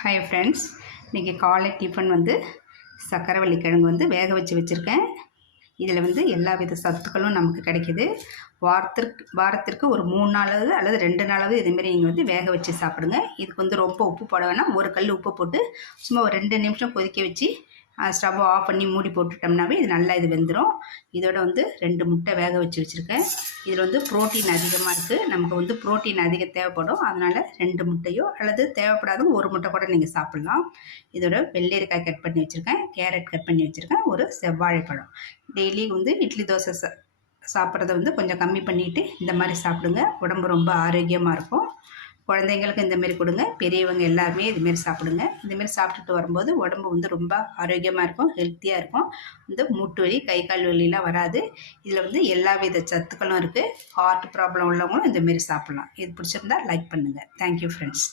Hi friends, இன்றைக்கி காலை tiffin வந்து சக்கரவள்ளி கிழங்கு வந்து வேக வச்சுருக்கேன். இதில் வந்து எல்லா வித சத்துக்களும் நமக்கு கிடைக்கிது. வாரத்திற்கு ஒரு 3 நாளாவது அல்லது 2 நாளாவது இதேமாரி நீங்கள் வந்து வேக வச்சு சாப்பிடுங்க. இதுக்கு வந்து ரொம்ப உப்பு போட வேணாம். ஒரு கல் உப்பு போட்டு சும்மா ஒரு 2 நிமிஷம் கொதிக்க வச்சு ஸ்டவ்வை ஆஃப் பண்ணி மூடி போட்டுட்டோம்னாவே இது நல்லா வெந்துடும். இதோட வந்து 2 முட்டை வேக வச்சுருக்கேன். இதில் வந்து புரோட்டீன் அதிகமாக இருக்குது. நமக்கு வந்து புரோட்டீன் அதிகம் தேவைப்படும். அதனால் 2 முட்டையோ அல்லது தேவைப்படாத ஒரு முட்டை கூட நீங்கள் சாப்பிட்லாம். இதோட வெள்ளரிக்காய் கட் பண்ணி வச்சுருக்கேன், கேரட் கட் பண்ணி வச்சுருக்கேன், ஒரு செவ்வாழைப்பழம். டெய்லி வந்து இட்லி தோசை சாப்பிட்றத வந்து கொஞ்சம் கம்மி பண்ணிவிட்டு இந்த மாதிரி சாப்பிடுங்க. உடம்பு ரொம்ப ஆரோக்கியமாக இருக்கும். குழந்தைங்களுக்கு இந்தமாரி கொடுங்க, பெரியவங்க எல்லாருமே இதுமாரி சாப்பிடுங்க. இந்தமாரி சாப்பிட்டுட்டு வரும்போது உடம்பு வந்து ரொம்ப ஆரோக்கியமாக இருக்கும், ஹெல்த்தியாக இருக்கும். இந்த மூட்டு வலி, கை கால் வலிலாம் வராது. இதில் வந்து எல்லா வித சத்துக்களும் இருக்குது. ஹார்ட் ப்ராப்ளம் உள்ளவங்களும் இந்தமாரி சாப்பிட்லாம். இது பிடிச்சிருந்தா லைக் பண்ணுங்கள். Thank you friends.